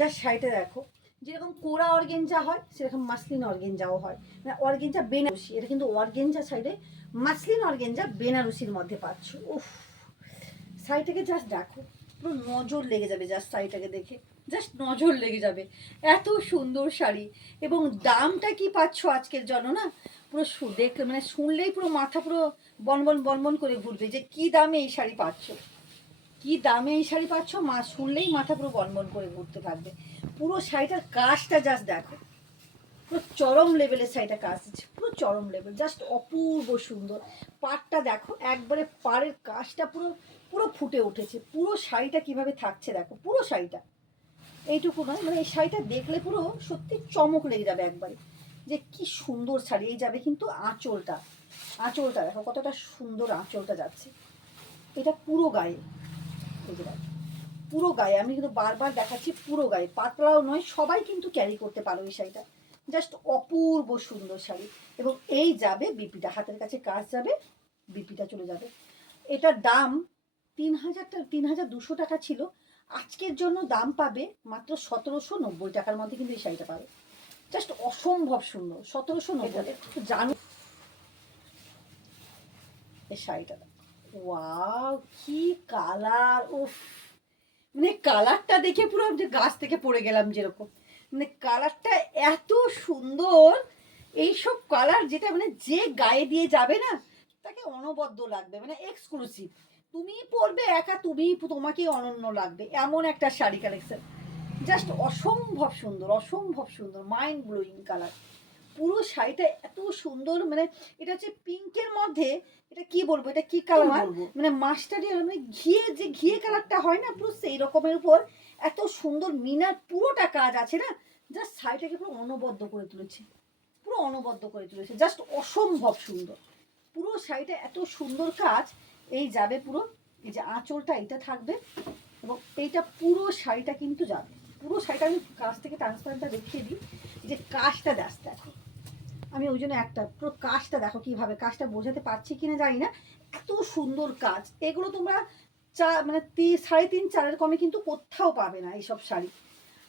যার শাড়িটা দেখো, যেরকম কোরা অর্গেঞ্জা হয় সেরকম মাসলিন অর্গেঞ্জাও হয়, মানে অর্গেঞ্জা বেনারসি। এটা কিন্তু অর্গেঞ্জা সাইডে মাসলিন অর্গেঞ্জা বেনারসির মধ্যে পাচ্ছ। উফ, শাড়িটাকে জাস্ট দেখো, পুরো নজর লেগে যাবে জাস্ট শাড়িটাকে দেখে, জাস্ট নজর লেগে যাবে। এত সুন্দর শাড়ি, এবং দামটা কি পাচ্ছ আজকের জন্য না, পুরো দেখলে মানে শুনলেই পুরো মাথা পুরো বনবন বনবন করে ঘুরবে যে কি দামে এই শাড়ি পাচ্ছ, কি দামে এই শাড়ি পাচ্ছ। শুনলেই মাথা পুরো বনবন করে ঘুরতে থাকবে। পুরো শাড়িটার কাজটা জাস্ট দেখো, পুরো চরম লেভেলের শাড়িটা কাজ আছে, পুরো চরম লেভেল, জাস্ট অপূর্ব সুন্দর। পাড়টা দেখো, একবারে পাড়ের কাজটা পুরো পুরো ফুটে উঠেছে। পুরো শাড়িটা কিভাবে থাকছে দেখো, পুরো শাড়িটা এইটুকু নয়, মানে এই শাড়িটা দেখলে পুরো সত্যি চমক লেগে যাবে একবারে, যে কি সুন্দর শাড়ি। এই যাবে কিন্তু আঁচলটা, আঁচলটা দেখো কতটা সুন্দর আঁচলটা যাচ্ছে। এটা পুরো গায়ে, এই যে দেখো পুরো গায়ে, আমি কিন্তু বারবার দেখাচ্ছি পুরো গায়ে, পাতলাও নয়, সবাই কিন্তু ক্যারি করতে পারো এই শাড়িটা। জাস্ট অপূর্ব সুন্দর শাড়ি। এবং এই যাবে বিপিটা, হাতের কাছে কাজ যাবে, বিপিটা চলে যাবে। এটার দাম 3,200 টাকা ছিল, আজকের জন্য দাম পাবে মাত্র 1790 টাকার মধ্যে কিন্তু এই শাড়িটা পাবে। জাস্ট অসম্ভব সুন্দর, 1790 জানো এই শাড়িটা। ওয়াও, কি কালার! উফ, মানে কালারটা দেখে পুরো যে গাছ থেকে পড়ে গেলাম যেরকম, মানে কালারটা এত সুন্দর। এইসব কালার যেটা মানে যে গায়ে দিয়ে যাবে না তাকে অনবদ্য লাগবে, মানে এক্সক্লুসিভ। তুমি পরবে একা, তুমি তোমাকে অনন্য লাগবে, এমন একটা শাড়ি কালেকশন। জাস্ট অসম্ভব সুন্দর, অসম্ভব সুন্দর, মাইন্ড ব্লোয়িং কালার। পুরো শাড়িটা এত সুন্দর, মানে এটা হচ্ছে পিঙ্কের মধ্যে, এটা কি বলবো, এটা কি কালার বলবো, মানে মাস্টার্ড, মানে ঘিয়ে যে ঘিয়ে কালারটা হয় না, পুরো সেই রকমের উপর এত সুন্দর মিনার পুরোটা কাজ আছে না, জাস্ট শাড়িটাকে পুরো অনবদ্য করে তুলেছে, পুরো অনবদ্য করে তুলেছে, জাস্ট অসম্ভব সুন্দর। পুরো শাড়িটা এত সুন্দর কাজ। এই যাবে পুরো, এই যে আঁচলটা এটা থাকবে, এবং এইটা পুরো শাড়িটা কিন্তু যাবে। পুরো শাড়িটা আমি কাছ থেকে ট্রান্সপারেন্টটা দেখিয়ে দিই, যে কাজটা দেখো, আমি ওই জন্য একটা পুরো কাজটা দেখো কিভাবে, কাজটা বোঝাতে পারছি কিনা জানি না, এত সুন্দর কাজ। এগুলো তোমরা মানে 3.5-4 কমে কিন্তু কোথাও পাবে না এইসব শাড়ি।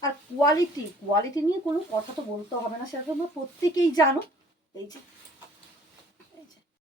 আর কোয়ালিটি নিয়ে কোনো কথা তো বলতে হবে না, সেটা তোমরা প্রত্যেকেই জানো। এই যে